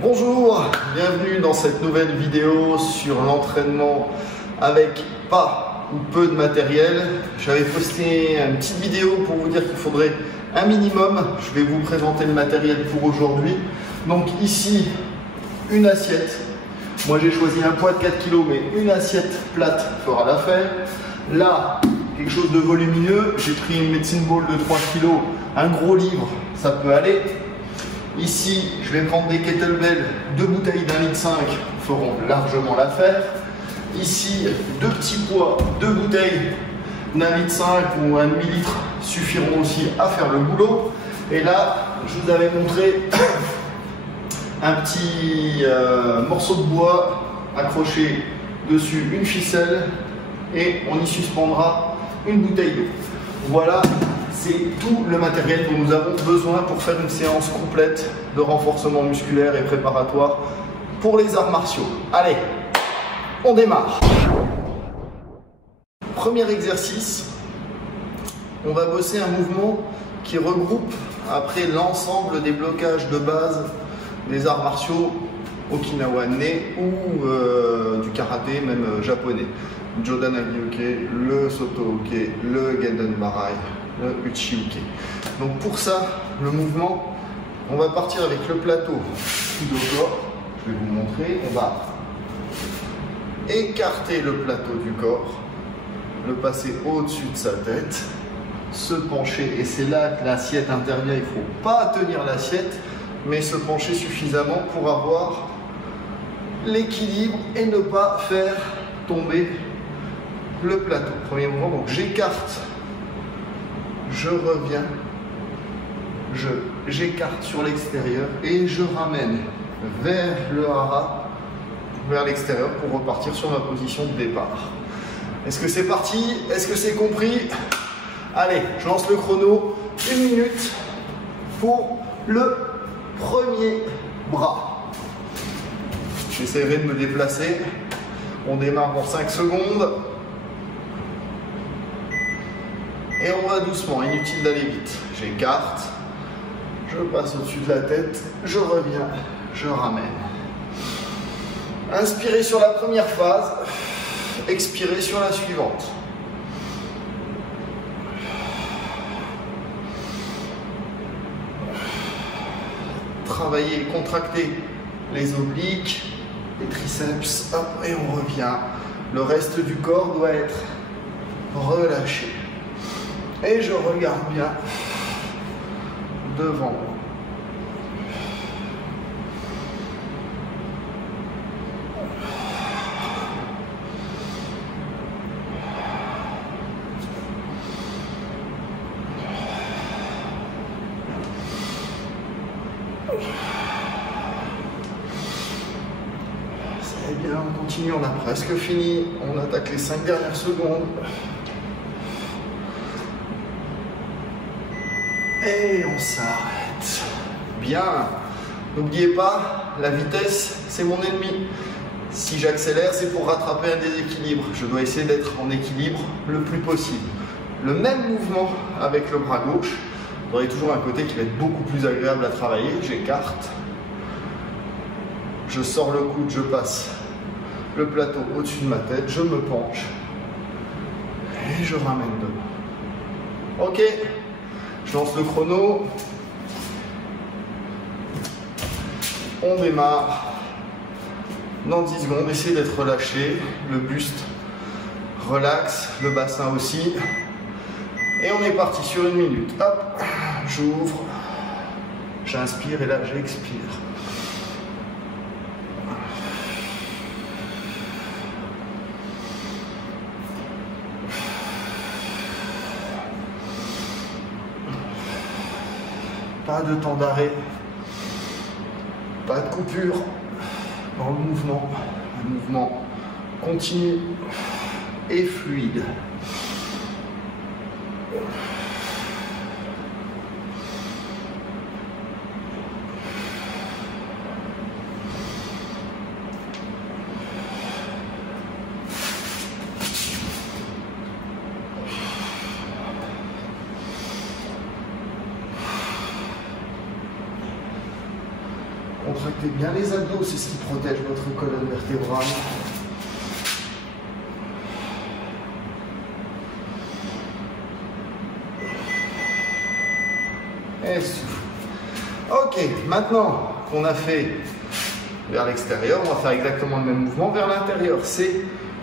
Bonjour, bienvenue dans cette nouvelle vidéo sur l'entraînement avec pas ou peu de matériel. J'avais posté une petite vidéo pour vous dire qu'il faudrait un minimum. Je vais vous présenter le matériel pour aujourd'hui. Donc ici, une assiette. Moi j'ai choisi un poids de 4 kg, mais une assiette plate fera l'affaire. Là, quelque chose de volumineux. J'ai pris une medicine ball de 3 kg, un gros livre, ça peut aller. Ici, je vais prendre des kettlebells, 2 bouteilles d'1,5 litre feront largement l'affaire. Ici, 2 petits poids, 2 bouteilles d'1,5 litre ou 1,5 litre suffiront aussi à faire le boulot. Et là, je vous avais montré un petit morceau de bois accroché dessus une ficelle et on y suspendra une bouteille d'eau. Voilà. C'est tout le matériel dont nous avons besoin pour faire une séance complète de renforcement musculaire et préparatoire pour les arts martiaux. Allez, on démarre. Premier exercice, on va bosser un mouvement qui regroupe après l'ensemble des blocages de base des arts martiaux okinawanais ou du karaté, même japonais. Jodan Agioke, le Soto-Oke, le Genden Barai, le Uchi-Uke. Donc pour ça, le mouvement, on va partir avec le plateau coude au corps. Je vais vous montrer. On va écarter le plateau du corps, le passer au-dessus de sa tête, se pencher, et c'est là que l'assiette intervient. Il ne faut pas tenir l'assiette, mais se pencher suffisamment pour avoir l'équilibre et ne pas faire tomber le plateau. Premier mouvement, donc j'écarte, je reviens, j'écarte sur l'extérieur et je ramène vers le hara, vers l'extérieur pour repartir sur ma position de départ. Est-ce que c'est parti? Est-ce que c'est compris? Allez, je lance le chrono, 1 minute pour le premier bras. J'essaierai de me déplacer. On démarre pour 5 secondes. Et on va doucement, inutile d'aller vite. J'écarte, je passe au-dessus de la tête, je reviens, je ramène. Inspirez sur la première phase, expirez sur la suivante. Travaillez, contractez les obliques, les triceps, hop, et on revient. Le reste du corps doit être relâché. Et je regarde bien devant. C'est bien, on continue, on a presque fini. On attaque les 5 dernières secondes. Et on s'arrête. Bien. N'oubliez pas, la vitesse, c'est mon ennemi. Si j'accélère, c'est pour rattraper un déséquilibre. Je dois essayer d'être en équilibre le plus possible. Le même mouvement avec le bras gauche. Vous aurez toujours un côté qui va être beaucoup plus agréable à travailler. J'écarte. Je sors le coude, je passe le plateau au-dessus de ma tête. Je me penche. Et je ramène devant. Ok. Je lance le chrono. On démarre. Dans 10 secondes, essayez d'être relâché. Le buste relaxe, le bassin aussi. Et on est parti sur 1 minute. Hop, j'ouvre. J'inspire et là j'expire. Pas de temps d'arrêt, pas de coupure dans le mouvement. Un mouvement continu et fluide. Contractez bien les abdos, c'est ce qui protège votre colonne vertébrale. Et souffle. Ok, maintenant qu'on a fait vers l'extérieur, on va faire exactement le même mouvement vers l'intérieur. C'est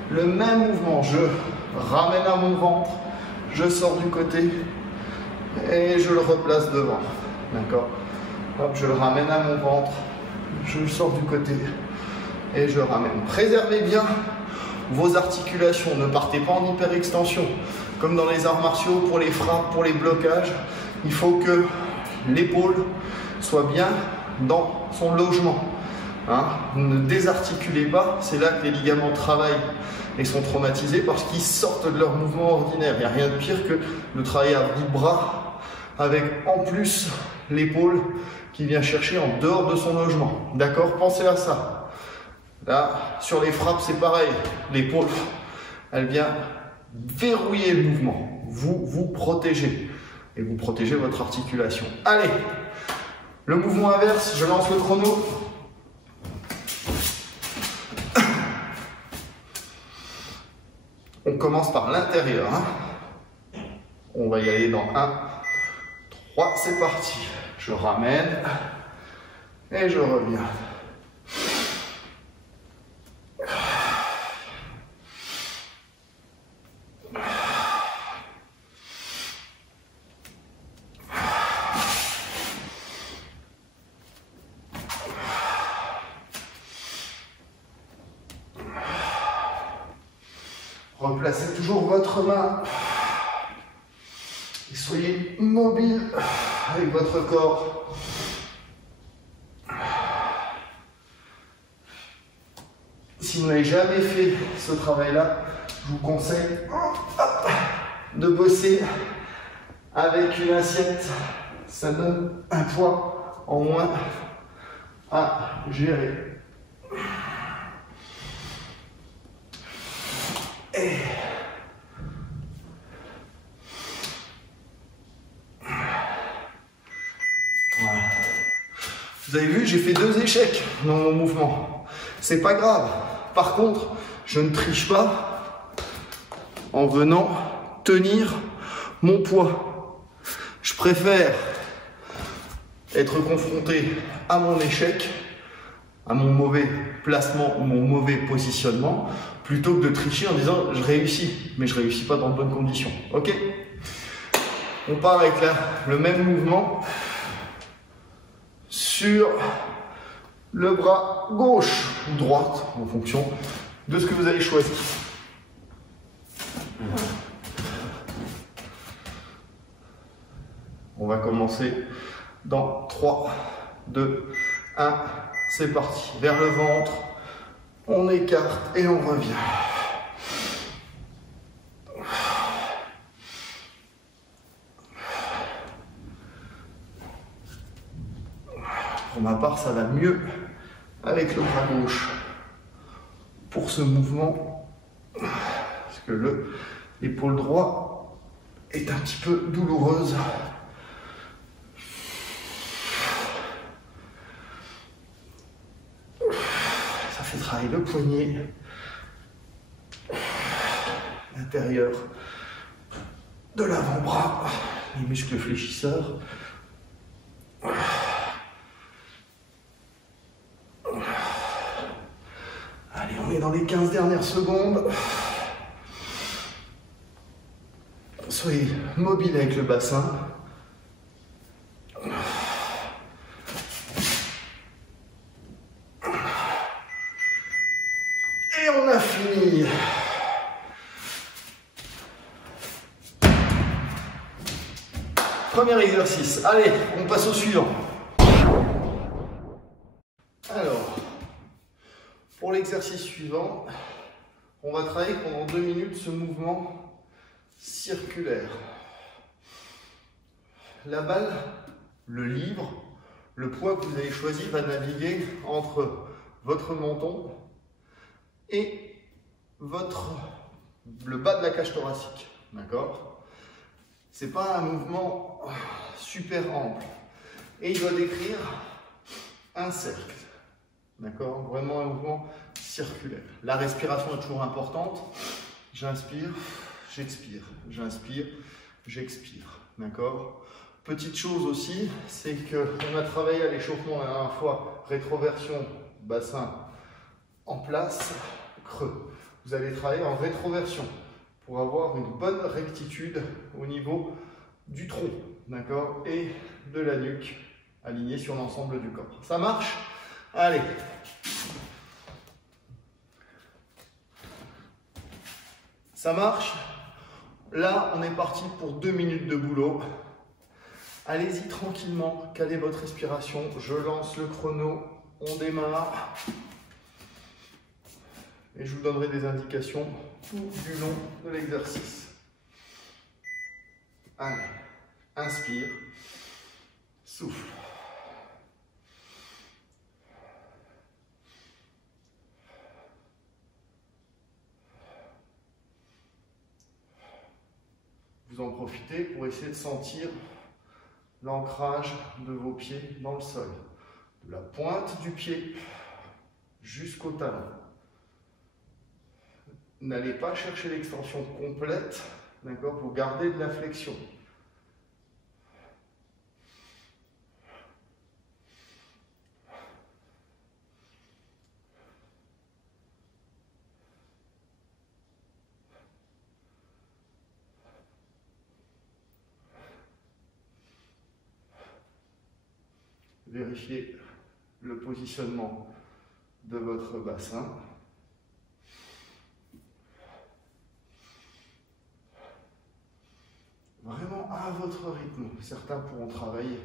le même mouvement. Je ramène à mon ventre, je sors du côté et je le replace devant. D'accord? Hop, je le ramène à mon ventre, je sors du côté et je ramène. Préservez bien vos articulations, ne partez pas en hyperextension. Comme dans les arts martiaux, pour les frappes, pour les blocages, il faut que l'épaule soit bien dans son logement. Hein? Ne désarticulez pas, c'est là que les ligaments travaillent et sont traumatisés parce qu'ils sortent de leur mouvement ordinaire. Il n'y a rien de pire que de travailler à bout de bras avec en plus l'épaule qui vient chercher en dehors de son logement. D'accord? Pensez à ça. Là, sur les frappes, c'est pareil. L'épaule, elle vient verrouiller le mouvement. Vous protégez. Et vous protégez votre articulation. Allez, le mouvement inverse, je lance le chrono. On commence par l'intérieur. Hein. On va y aller dans 1, 3, c'est parti. Je ramène et je reviens. Replacez toujours votre main et soyez mobile avec votre corps. Si vous n'avez jamais fait ce travail-là, je vous conseille de bosser avec une assiette. Ça donne un poids en moins à gérer. Et voilà. Vous avez vu, j'ai fait 2 échecs dans mon mouvement. C'est pas grave. Par contre, je ne triche pas en venant tenir mon poids. Je préfère être confronté à mon échec, à mon mauvais placement ou mon mauvais positionnement, plutôt que de tricher en disant je réussis, mais je réussis pas dans de bonnes conditions. Ok? On part avec le même mouvement sur le bras gauche ou droite, en fonction de ce que vous avez choisi. On va commencer dans 3, 2, 1, c'est parti. Vers le ventre, on écarte et on revient. Pour ma part, ça va mieux avec le bras gauche pour ce mouvement, parce que l'épaule droite est un petit peu douloureuse. Ça fait travailler le poignet, l'intérieur de l'avant-bras, les muscles fléchisseurs. Allez, on est dans les 15 dernières secondes. Soyez mobile avec le bassin. Et on a fini. Premier exercice. Allez, on passe au suivant. Alors, pour l'exercice suivant, on va travailler pendant 2 minutes ce mouvement circulaire. La balle, le livre, le poids que vous avez choisi va naviguer entre votre menton et le bas de la cage thoracique. D'accord? C'est pas un mouvement super ample. Et il doit décrire un cercle. D'accord? Vraiment un mouvement circulaire. La respiration est toujours importante. J'inspire, j'expire. J'inspire, j'expire. D'accord? Petite chose aussi, c'est qu'on a travaillé à l'échauffement la dernière fois, rétroversion, bassin en place, creux. Vous allez travailler en rétroversion pour avoir une bonne rectitude au niveau du tronc, d'accord, et de la nuque, alignée sur l'ensemble du corps. Ça marche? Allez. Ça marche? Là, on est parti pour 2 minutes de boulot. Allez-y tranquillement, calez votre respiration. Je lance le chrono, on démarre. Et je vous donnerai des indications tout du long de l'exercice. Allez, inspire, souffle. Vous en profitez pour essayer de sentir l'ancrage de vos pieds dans le sol. De la pointe du pied jusqu'au talon. N'allez pas chercher l'extension complète, d'accord, pour garder de la flexion. Vérifiez le positionnement de votre bassin. Vraiment à votre rythme. Certains pourront travailler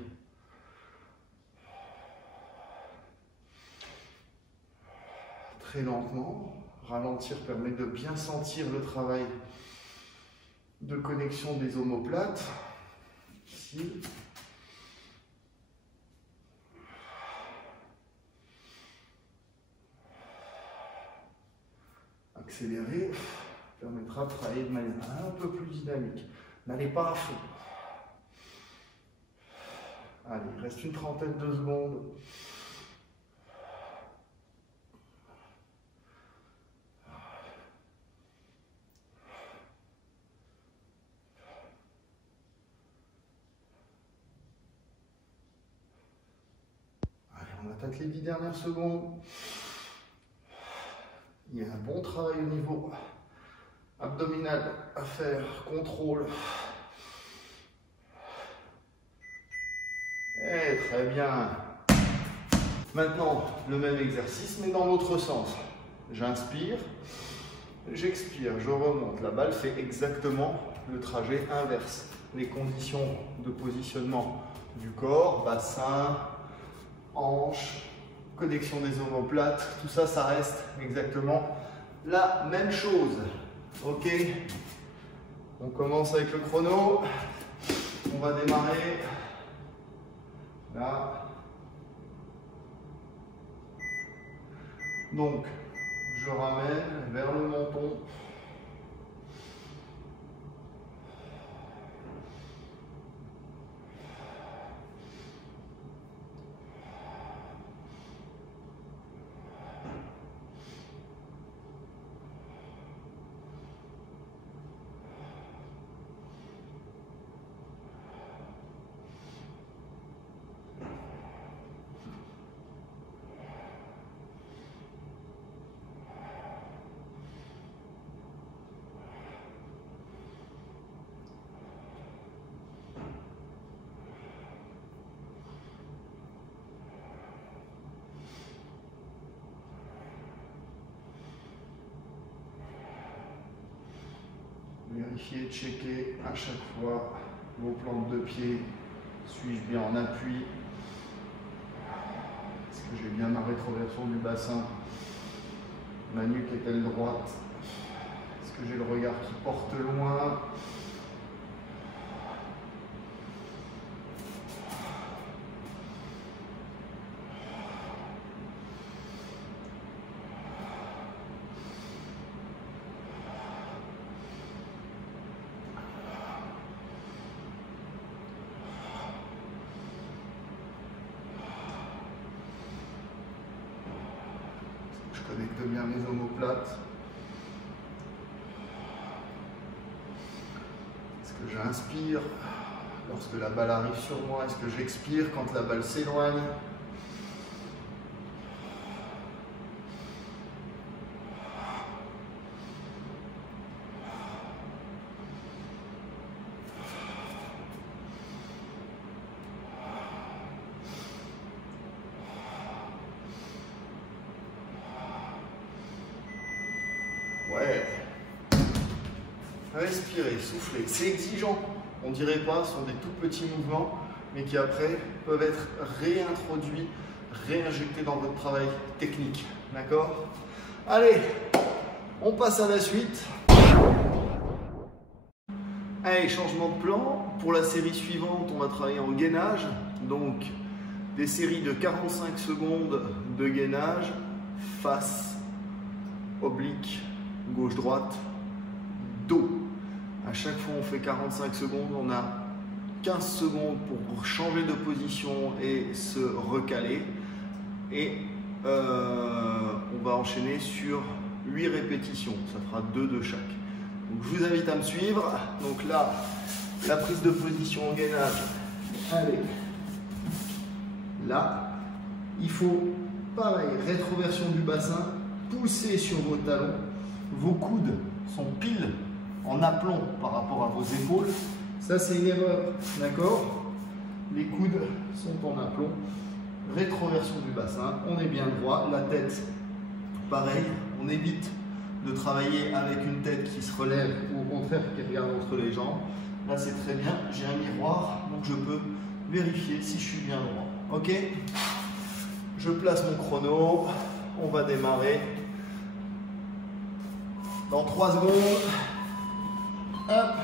très lentement. Ralentir permet de bien sentir le travail de connexion des omoplates. Ici. Accélérer permettra de travailler de manière un peu plus dynamique. N'allez pas à fond. Allez, il reste une trentaine de secondes. Allez, on attaque les 10 dernières secondes. Il y a un bon travail au niveau abdominal à faire, contrôle. Et très bien. Maintenant, le même exercice, mais dans l'autre sens. J'inspire, j'expire, je remonte. La balle fait exactement le trajet inverse. Les conditions de positionnement du corps, bassin, hanche, connexion des omoplates, tout ça, ça reste exactement la même chose. Ok, on commence avec le chrono. On va démarrer là. Donc, je ramène vers le menton. Vérifiez, checker à chaque fois vos plantes de pied. Suis-je bien en appui? Est-ce que j'ai bien ma rétroversion du bassin? Ma nuque est-elle droite? Est-ce que j'ai le regard qui porte loin? bien mes omoplates. Est-ce que j'inspire lorsque la balle arrive sur moi? Est-ce que j'expire quand la balle s'éloigne? Ouais. Respirez, soufflez. C'est exigeant. On dirait pas, ce sont des tout petits mouvements, mais qui après peuvent être réintroduits, réinjectés dans votre travail technique. D'accord? Allez, on passe à la suite. Allez, changement de plan. Pour la série suivante, on va travailler en gainage. Donc, des séries de 45 secondes de gainage, face, oblique, gauche-droite, dos. À chaque fois on fait 45 secondes, on a 15 secondes pour changer de position et se recaler. Et on va enchaîner sur 8 répétitions, ça fera 2 de chaque. Donc je vous invite à me suivre. Donc là, la prise de position en gainage, allez, là, il faut, pareil, rétroversion du bassin, pousser sur vos talons, vos coudes sont pile en aplomb par rapport à vos épaules. Ça, c'est une erreur, d'accord? Les coudes sont en aplomb, rétroversion du bassin, on est bien droit, la tête, pareil, on évite de travailler avec une tête qui se relève ou au contraire qui regarde entre les jambes. Là, c'est très bien, j'ai un miroir, donc je peux vérifier si je suis bien droit. Ok? Je place mon chrono, on va démarrer dans 3 secondes. Hop.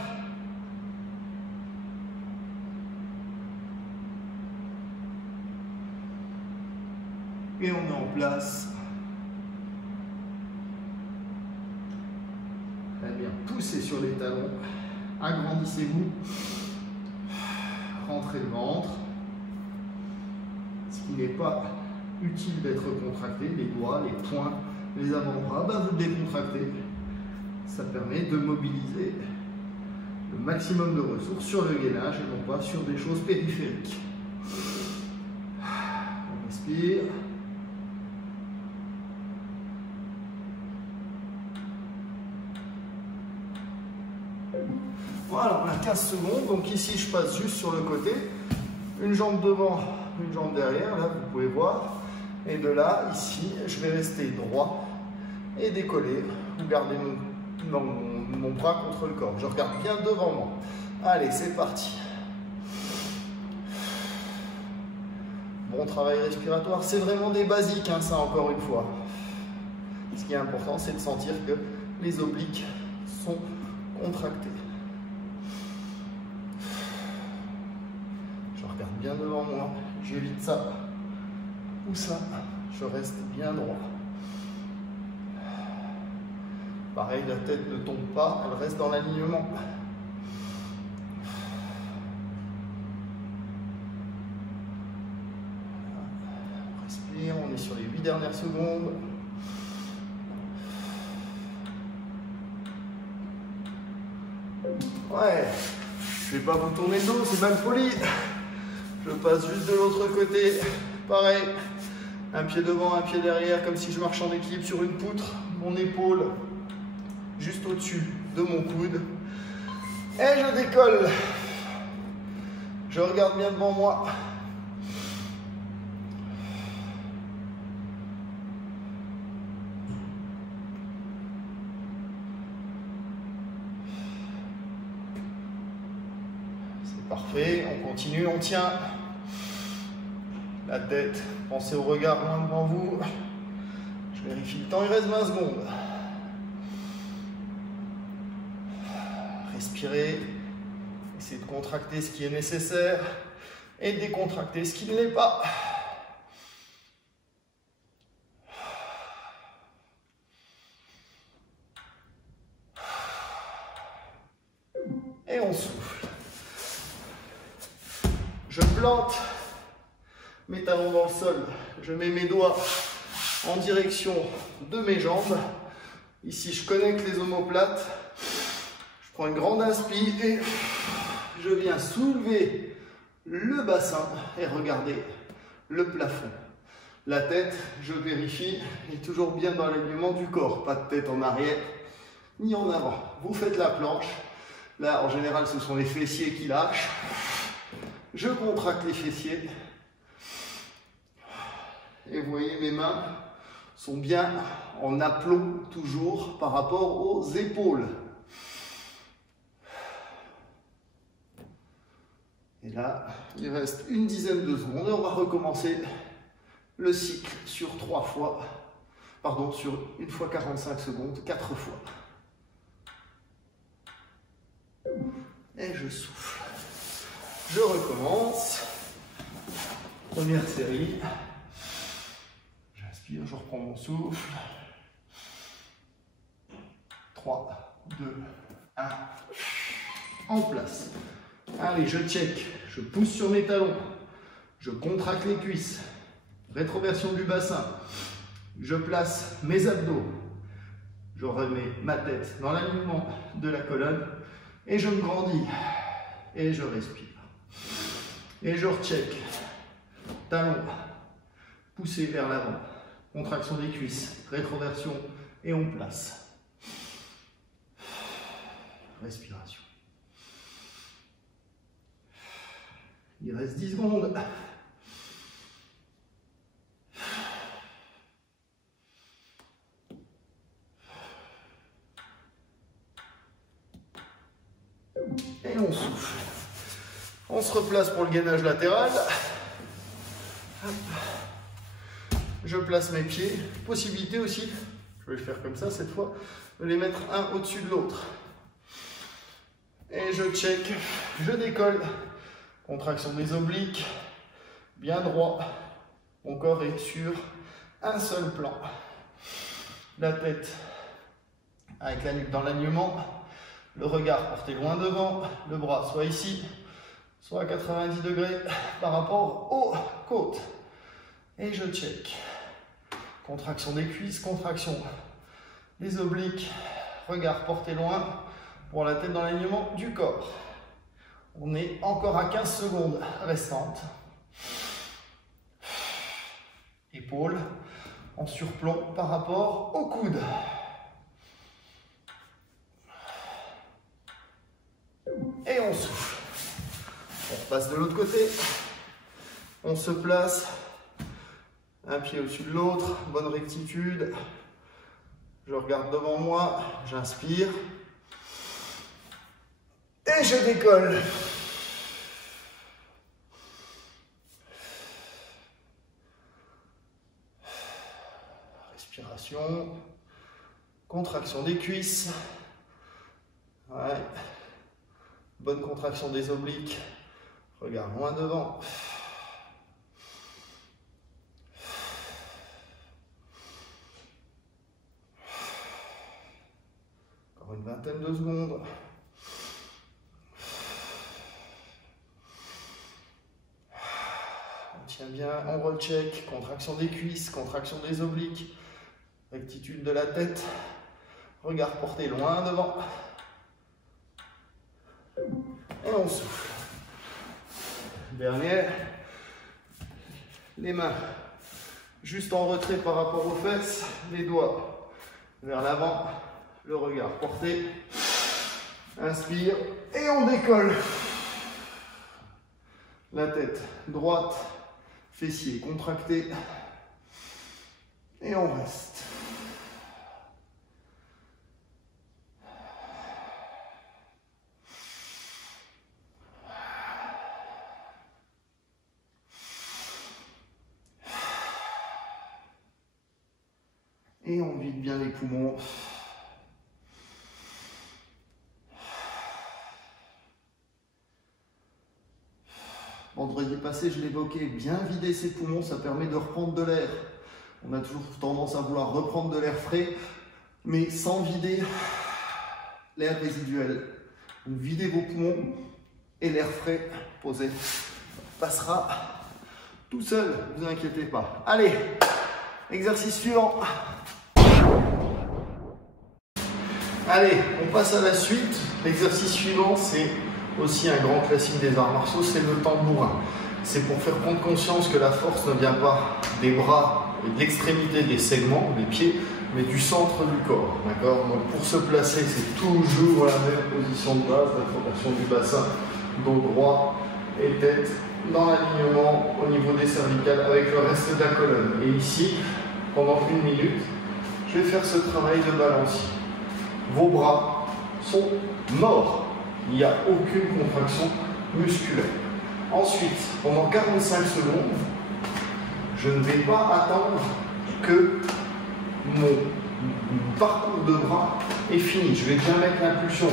Et on met en place. Très bien. Poussez sur les talons. Agrandissez-vous. Rentrez le ventre. Ce qui n'est pas utile d'être contracté, les doigts, les poings, les avant-bras, ben vous décontractez. Ça permet de mobiliser le maximum de ressources sur le gainage et non pas sur des choses périphériques. On respire. Voilà, on a 15 secondes. Donc ici, je passe juste sur le côté. Une jambe devant, une jambe derrière. Là, vous pouvez voir. Et de là, ici, je vais rester droit et décoller. Vous gardez mon bras contre le corps. Je regarde bien devant moi. Allez, c'est parti. Bon travail respiratoire. C'est vraiment des basiques, hein, ça, encore une fois. Ce qui est important, c'est de sentir que les obliques sont contractés. Je regarde bien devant moi. J'évite ça ou ça. Je reste bien droit. Pareil, la tête ne tombe pas, elle reste dans l'alignement. On respire, on est sur les 8 dernières secondes. Ouais, je ne vais pas vous tourner le dos, c'est mal poli. Je passe juste de l'autre côté. Pareil, un pied devant, un pied derrière, comme si je marchais en équilibre sur une poutre. Mon épaule juste au-dessus de mon coude. Et je décolle. Je regarde bien devant moi. C'est parfait. On continue, on tient. La tête, pensez au regard loin devant vous. Je vérifie le temps, il reste 20 secondes. Respirez, essayez de contracter ce qui est nécessaire et de décontracter ce qui ne l'est pas. Et on souffle. Je plante mes talons dans le sol, je mets mes doigts en direction de mes jambes. Ici, je connecte les omoplates. Je prends une grande inspire et je viens soulever le bassin et regarder le plafond. La tête, je vérifie, est toujours bien dans l'alignement du corps. Pas de tête en arrière ni en avant. Vous faites la planche. Là, en général, ce sont les fessiers qui lâchent. Je contracte les fessiers. Et vous voyez, mes mains sont bien en aplomb toujours par rapport aux épaules. Et là, il reste une dizaine de secondes et on va recommencer le cycle sur 3 fois, pardon, sur 1 fois 45 secondes, 4 fois. Et je souffle. Je recommence. Première série. J'inspire, je reprends mon souffle. 3, 2, 1. En place. Allez, je check. Je pousse sur mes talons. Je contracte les cuisses. Rétroversion du bassin. Je place mes abdos. Je remets ma tête dans l'alignement de la colonne. Et je me grandis. Et je respire. Et je recheck. Talons. Poussez vers l'avant. Contraction des cuisses. Rétroversion. Et on place. Respiration. Il reste 10 secondes. Et on souffle. On se replace pour le gainage latéral. Je place mes pieds. Possibilité aussi, je vais le faire comme ça cette fois, de les mettre un au-dessus de l'autre. Et je check, je décolle. Contraction des obliques, bien droit. Mon corps est sur un seul plan. La tête avec la nuque dans l'alignement. Le regard porté loin devant. Le bras soit ici, soit à 90 degrés par rapport aux côtes. Et je check. Contraction des cuisses, contraction des obliques. Regard porté loin pour la tête dans l'alignement du corps. On est encore à 15 secondes restantes. Épaules en surplomb par rapport au coude. Et on souffle. On repasse de l'autre côté. On se place. Un pied au-dessus de l'autre. Bonne rectitude. Je regarde devant moi. J'inspire. Et je décolle. Respiration. Contraction des cuisses. Ouais. Bonne contraction des obliques. Regarde loin devant. Encore une vingtaine de secondes. On tient bien, on recheck. Contraction des cuisses, contraction des obliques. Rectitude de la tête. Regard porté loin devant. Et on souffle. Dernière. Les mains juste en retrait par rapport aux fesses. Les doigts vers l'avant. Le regard porté. Inspire. Et on décolle. La tête droite. Fessiers contractés. Et on reste. Et on vide bien les poumons. Vendredi passé, je l'évoquais, bien vider ses poumons, ça permet de reprendre de l'air. On a toujours tendance à vouloir reprendre de l'air frais, mais sans vider l'air résiduel. Donc videz vos poumons et l'air frais posé passera tout seul, ne vous inquiétez pas. Allez, Exercice suivant. Allez, on passe à la suite. L'exercice suivant, c'est aussi un grand classique des arts martiaux, c'est le tambourin. C'est pour faire prendre conscience que la force ne vient pas des bras et de l'extrémité des segments, des pieds, mais du centre du corps. D'accord? Donc pour se placer, c'est toujours la même position de base, la rotation du bassin, dos droit et tête dans l'alignement au niveau des cervicales avec le reste de la colonne. Et ici, pendant 1 minute, je vais faire ce travail de balancier. Vos bras sont morts. Il n'y a aucune contraction musculaire. Ensuite, pendant 45 secondes, je ne vais pas attendre que mon parcours de bras est fini. Je vais bien mettre l'impulsion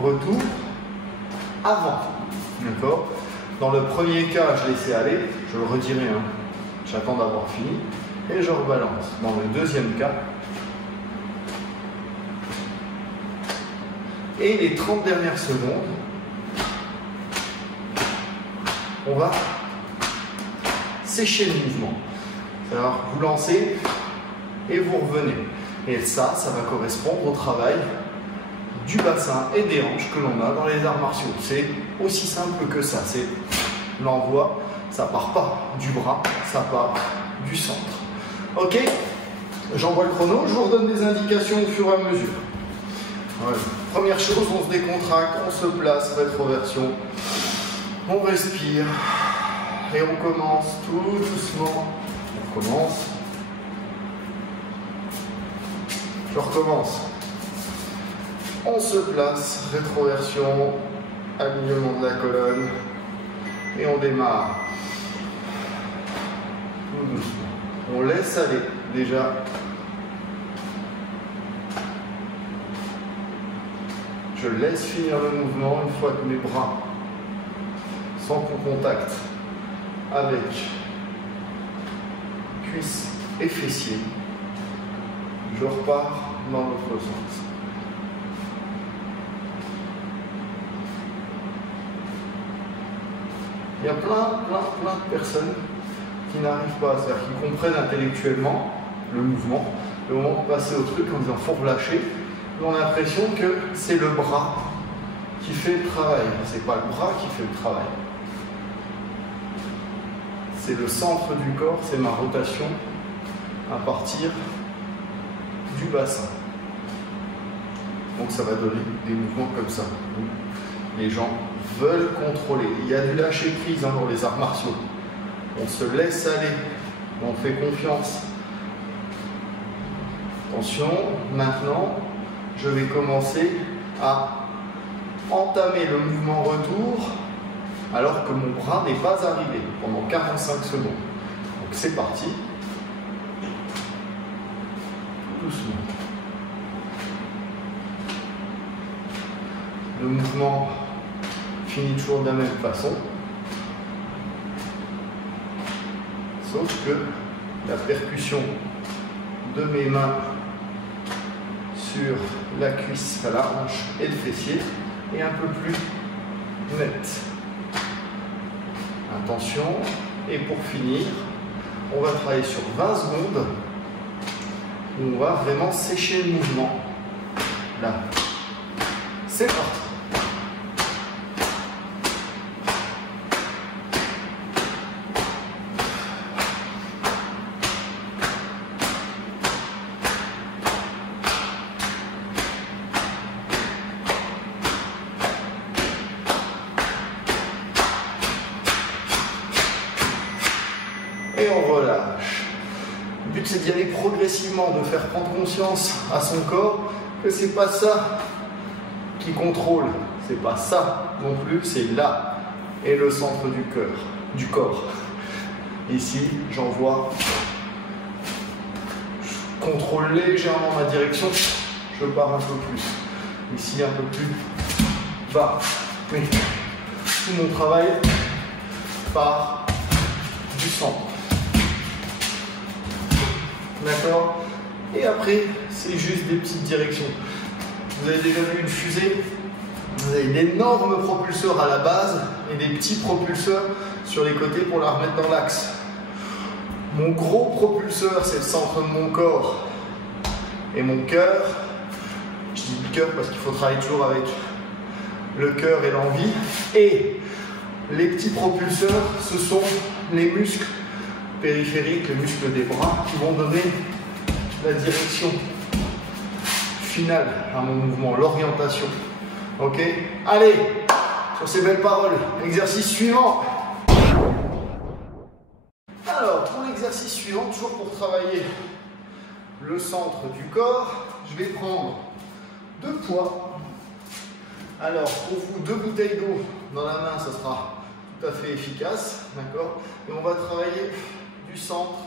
retour avant. D'accord? Dans le premier cas, je laissais aller, je le redirai, hein. J'attends d'avoir fini et je rebalance. Dans le deuxième cas, et les 30 dernières secondes, on va sécher le mouvement. C'est-à-dire vous lancez et vous revenez. Et ça va correspondre au travail du bassin et des hanches que l'on a dans les arts martiaux. C'est aussi simple que ça. C'est l'envoi, ça part pas du bras, ça part du centre. Ok, j'envoie le chrono, je vous redonne des indications au fur et à mesure. Voilà. Première chose, on se décontracte, on se place, rétroversion, on respire et on commence tout doucement. On recommence. Je recommence. On se place, rétroversion, alignement de la colonne et on démarre. Tout doucement. On laisse aller déjà. Je laisse finir le mouvement une fois que mes bras sont en contact avec cuisses et fessiers. Je repars dans l'autre sens. Il y a plein de personnes qui n'arrivent pas à faire, qui comprennent intellectuellement le mouvement, le moment de passer au truc en disant faut relâcher. On a l'impression que c'est le bras qui fait le travail. C'est pas le bras qui fait le travail. C'est le centre du corps, c'est ma rotation à partir du bassin. Donc ça va donner des mouvements comme ça. Les gens veulent contrôler. Il y a du lâcher prise dans les arts martiaux. On se laisse aller, on fait confiance. Attention, maintenant, je vais commencer à entamer le mouvement retour alors que mon bras n'est pas arrivé pendant 45 secondes. Donc c'est parti. Doucement. Le mouvement finit toujours de la même façon. Sauf que la percussion de mes mains sur la cuisse, à la hanche et le fessier est un peu plus nette. Attention, et pour finir, on va travailler sur 20 secondes où on va vraiment sécher le mouvement. Là, c'est parti. Et on relâche. Le but, c'est d'y aller progressivement, de faire prendre conscience à son corps que c'est pas ça qui contrôle, c'est pas ça non plus, c'est là et le centre du corps. Ici, j'envoie, je contrôle légèrement ma direction, je pars un peu plus. Ici, un peu plus bas, mais tout mon travail part du centre. D'accord? Et après, c'est juste des petites directions. Vous avez déjà vu une fusée? Vous avez d'énormes propulseurs à la base et des petits propulseurs sur les côtés pour la remettre dans l'axe. Mon gros propulseur, c'est le centre de mon corps et mon cœur. Je dis le cœur parce qu'il faut travailler toujours avec le cœur et l'envie. Et les petits propulseurs, ce sont les muscles périphériques, les muscles des bras qui vont donner la direction finale à mon mouvement, l'orientation. Ok? Allez, sur ces belles paroles, exercice suivant. Alors, pour l'exercice suivant, toujours pour travailler le centre du corps, je vais prendre 2 poids. Alors, pour vous, 2 bouteilles d'eau dans la main, ça sera tout à fait efficace. D'accord? Et on va travailler du centre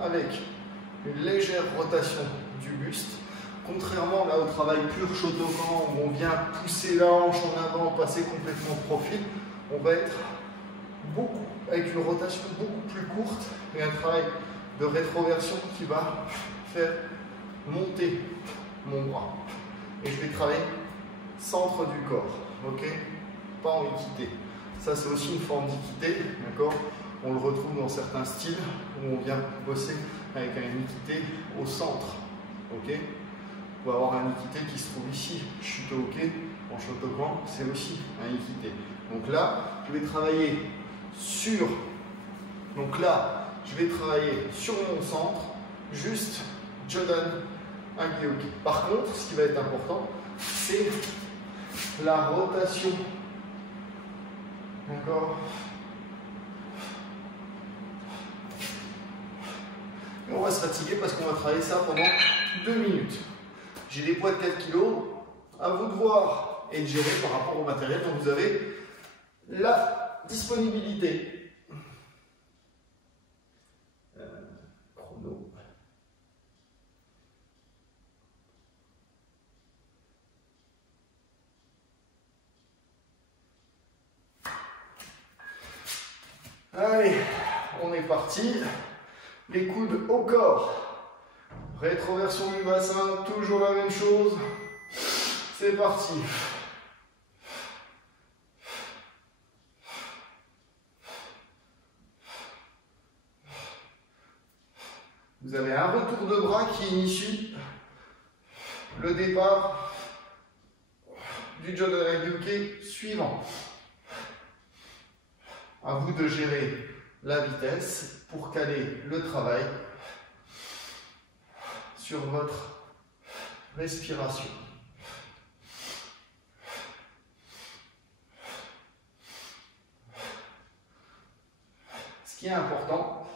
avec une légère rotation du buste. Contrairement là au travail pur Shotokan où on vient pousser la hanche en avant, passer complètement de profil, on va être avec une rotation beaucoup plus courte et un travail de rétroversion qui va faire monter mon bras. Et je vais travailler centre du corps, ok? Pas en équité. Ça c'est aussi une forme d'équité, d'accord? On le retrouve dans certains styles où on vient bosser avec une équité au centre, ok? On va avoir un équité qui se trouve ici, Shutoke, en Shotokan, c'est aussi un équité. Donc là, je vais travailler sur mon centre, juste Jodan Hagioki. Par contre, ce qui va être important, c'est la rotation. D'accord? Et on va se fatiguer parce qu'on va travailler ça pendant 2 minutes. J'ai des poids de 4 kg, à vous de voir et de gérer par rapport au matériel dont vous avez la disponibilité. Chrono. Allez, on est parti. Les coudes au corps. Rétroversion du bassin, toujours la même chose. C'est parti. Vous avez un retour de bras qui initie le départ du Jodan Hagioki suivant. À vous de gérer la vitesse pour caler le travail sur votre respiration. Ce qui est important,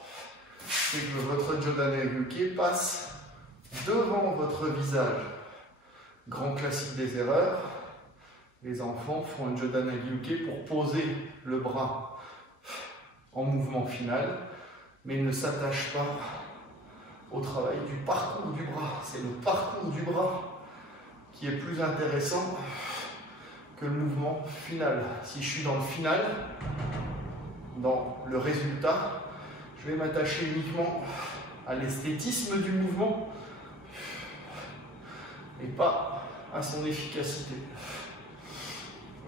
c'est que votre Jodan Hagioki passe devant votre visage. Grand classique des erreurs, les enfants font un Jodan Hagioki pour poser le bras en mouvement final, mais ils ne s'attachent pas au travail du parcours du bras. C'est le parcours du bras qui est plus intéressant que le mouvement final. Si je suis dans le final, dans le résultat, je vais m'attacher uniquement à l'esthétisme du mouvement et pas à son efficacité.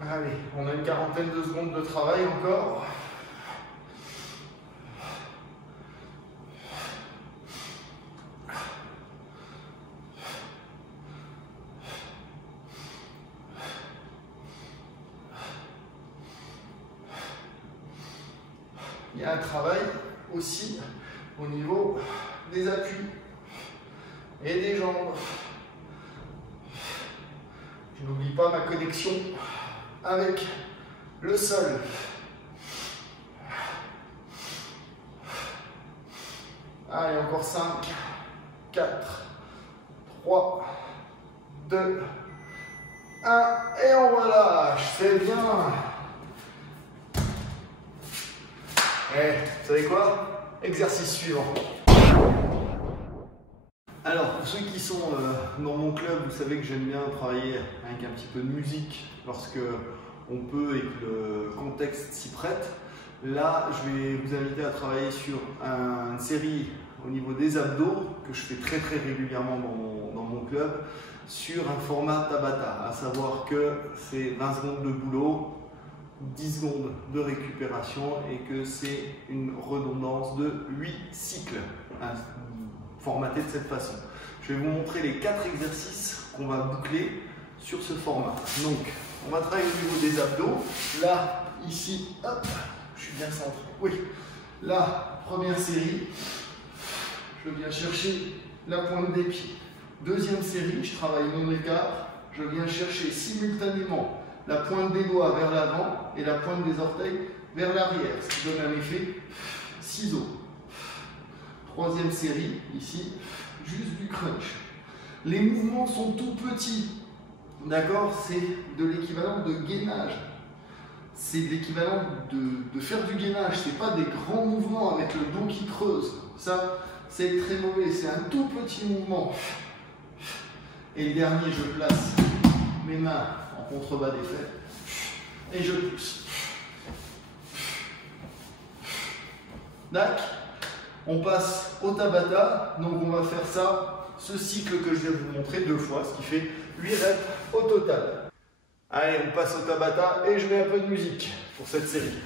Allez, on a une quarantaine de secondes de travail encore. Il y a un travail aussi au niveau des appuis et des jambes. Je n'oublie pas ma connexion avec le sol. Allez, encore 5, 4, 3, 2, 1 et on relâche. C'est bien. Et vous savez quoi? Exercice suivant. Alors, pour ceux qui sont dans mon club, vous savez que j'aime bien travailler avec un petit peu de musique lorsque on peut et que le contexte s'y prête. Là, je vais vous inviter à travailler sur une série au niveau des abdos que je fais très régulièrement dans mon club sur un format Tabata, à savoir que c'est 20 secondes de boulot, 10 secondes de récupération et que c'est une redondance de 8 cycles, hein, formaté de cette façon. Je vais vous montrer les 4 exercices qu'on va boucler sur ce format. Donc, on va travailler au niveau des abdos. Là, ici, hop, je suis bien centré. Oui. Là, première série, je viens chercher la pointe des pieds. Deuxième série, je travaille mon écart. Je viens chercher simultanément la pointe des doigts vers l'avant et la pointe des orteils vers l'arrière, ce qui donne un effet ciseau. Troisième série, ici, juste du crunch. Les mouvements sont tout petits, d'accord? C'est de l'équivalent de gainage. C'est de l'équivalent de faire du gainage. Ce n'est pas des grands mouvements avec le dos qui creuse. Ça, c'est très mauvais. C'est un tout petit mouvement. Et le dernier, je place mes mains en contrebas des fesses et je pousse. Dac. On passe au Tabata. Donc on va faire ça, ce cycle que je vais vous montrer 2 fois, ce qui fait 8 reps au total. Allez, on passe au Tabata et je mets un peu de musique pour cette série.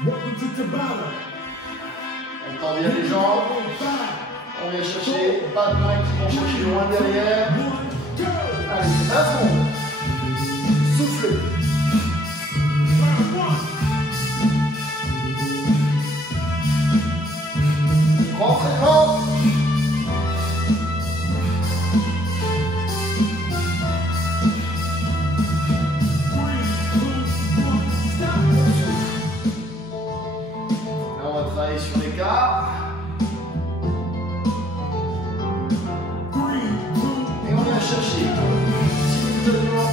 On tend bien les jambes. On vient chercher, pas de mains qui vont chercher loin derrière. Allez, 20 secondes. Soufflez. Rentrez grand. Là, on va travailler sur l'écart. Et on vient chercher simultanément.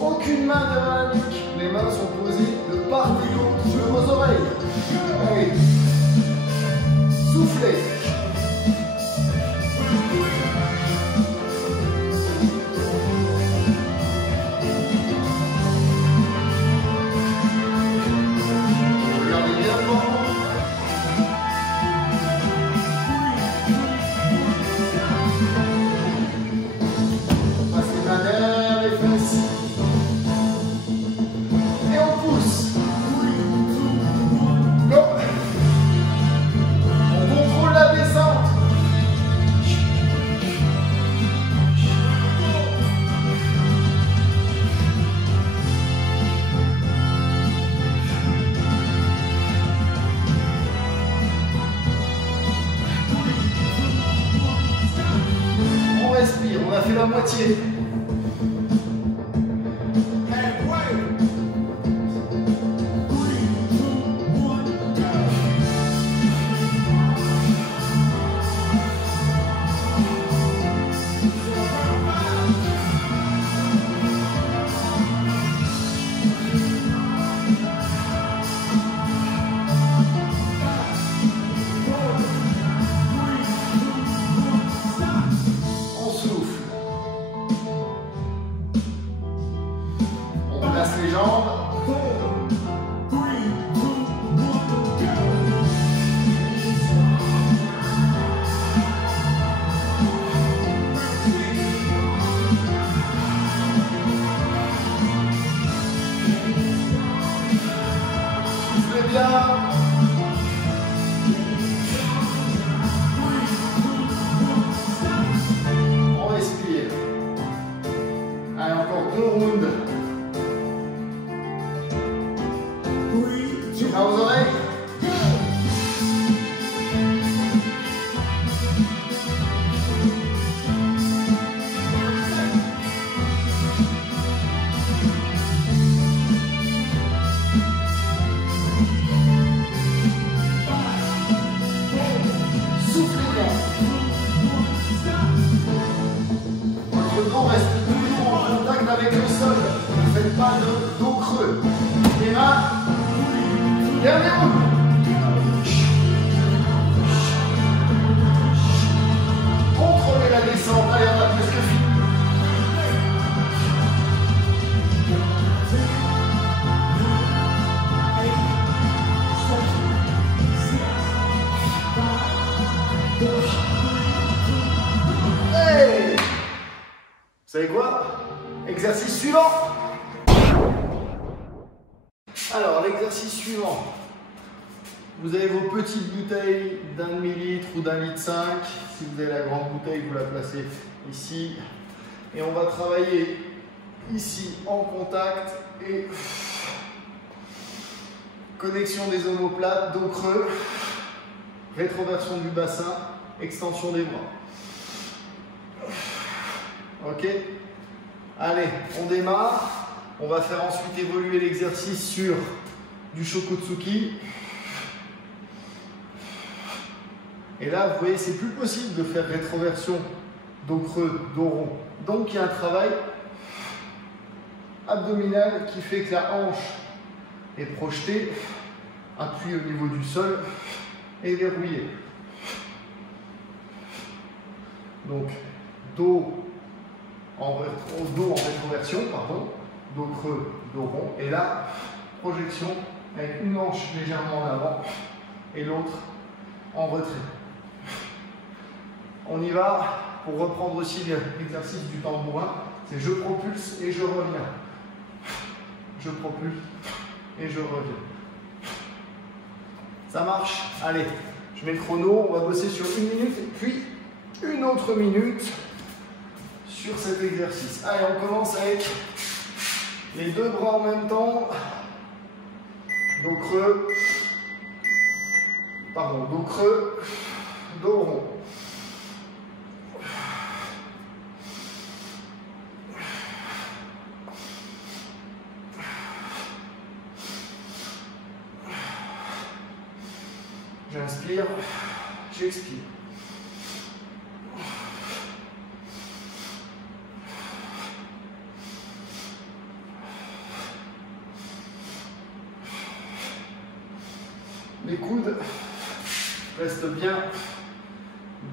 Aucune main devant la nuque. Les mains sont posées de part et d'autre sur vos oreilles. Allez. Soufflez. Regardez bien devant vous. On passe les mains derrière les fesses. On a fait la moitié. Les jambes. Soufflez bien. On respire. Allez, encore 2 rounds. À vos oreilles. Soufflez bien. Votre dos reste toujours en contact avec le sol. Ne faites pas de dos creux. Les mains. Dernier round. savez quoi? Exercice suivant. Alors, l'exercice suivant. Vous avez vos petites bouteilles d'un demi-litre ou d'un litre 5. Si vous avez la grande bouteille, vous la placez ici. Et on va travailler ici en contact et connexion des omoplates, dos creux, rétroversion du bassin, extension des bras. Ok? Allez, on démarre. On va faire ensuite évoluer l'exercice sur du Shokotsuki. Et là, vous voyez, c'est plus possible de faire rétroversion, dos creux, dos rond. Donc, il y a un travail abdominal qui fait que la hanche est projetée, appui au niveau du sol et verrouillé. Donc, dos en rétroversion, pardon, dos creux, dos rond. Et là, projection avec une hanche légèrement en avant et l'autre en retrait. On y va pour reprendre aussi l'exercice du tambourin. C'est je propulse et je reviens. Je propulse et je reviens. Ça marche? Allez, je mets le chrono. On va bosser sur 1 minute et puis une autre minute sur cet exercice. Allez, on commence avec les deux bras en même temps. Dos creux. Pardon, dos creux, dos rond. J'inspire, j'expire. Les coudes restent bien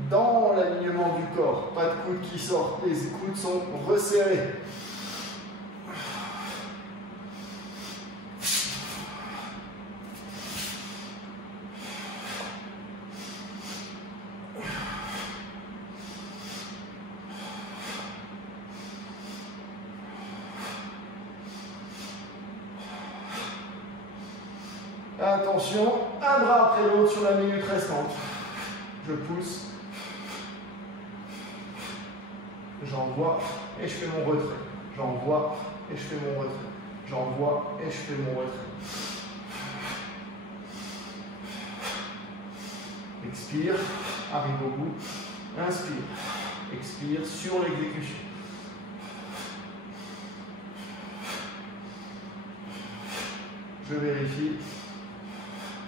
dans l'alignement du corps. Pas de coudes qui sortent, les coudes sont resserrés. Attention, un bras après l'autre sur la minute restante. Je pousse, j'envoie et je fais mon retrait. J'envoie et je fais mon retrait. J'envoie et je fais mon retrait. Expire, arrive au bout. Inspire, expire sur l'exécution. Je vérifie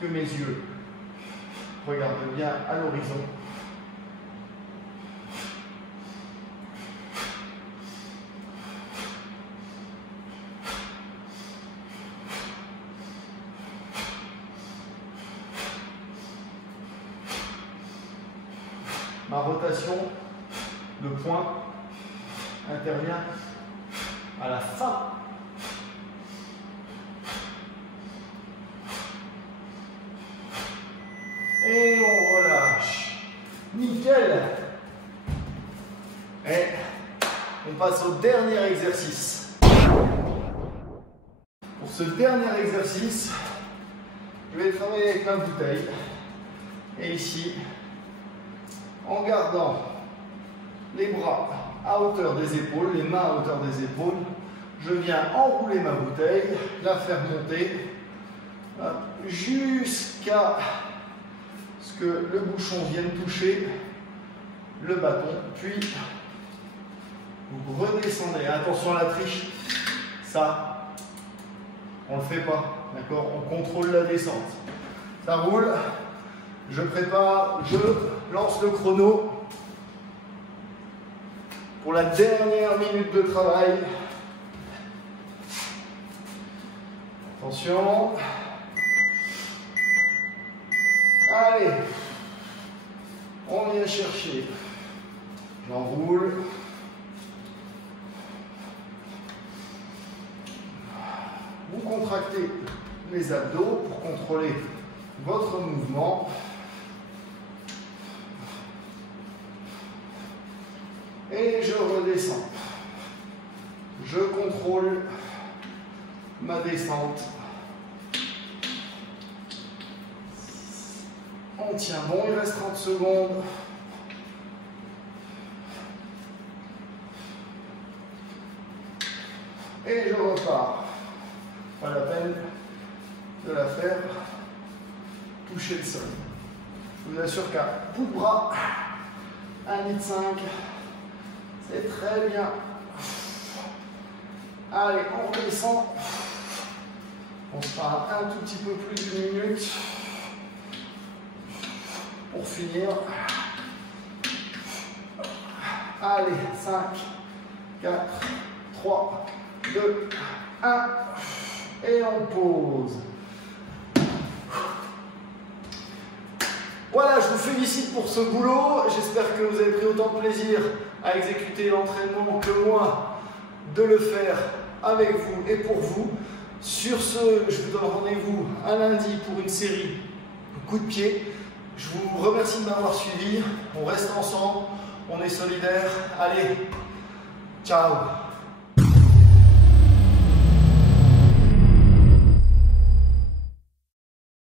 que mes yeux regardent bien à l'horizon. Ma rotation, le point, intervient à la fin. Et on relâche. Nickel. Et on passe au dernier exercice. Pour ce dernier exercice, je vais travailler avec ma bouteille. Et ici, en gardant les bras à hauteur des épaules, les mains à hauteur des épaules, je viens enrouler ma bouteille, la faire monter jusqu'à ce que le bouchon vienne toucher le bâton, puis vous redescendez. Attention à la triche, ça, on ne le fait pas, d'accord? On contrôle la descente. Ça roule, je prépare, je lance le chrono pour la dernière minute de travail. Attention. Allez, on vient chercher. J'enroule. Vous contractez les abdos pour contrôler votre mouvement. Et je redescends. contrôle ma descente. On tient bon, il reste 30 secondes. Et je repars. Pas la peine de la faire toucher le sol. Je vous assure qu'à bout de bras, 1,5 litre, c'est très bien. Allez, on redescend. On se fera un tout petit peu plus d'une minute pour finir. Allez, 5, 4, 3, 2, 1. Et on pose. Voilà, je vous félicite pour ce boulot. J'espère que vous avez pris autant de plaisir à exécuter l'entraînement que moi de le faire avec vous et pour vous. Sur ce, je vous donne rendez-vous un lundi pour une série coup de pied. Je vous remercie de m'avoir suivi. On reste ensemble, on est solidaires. Allez, ciao!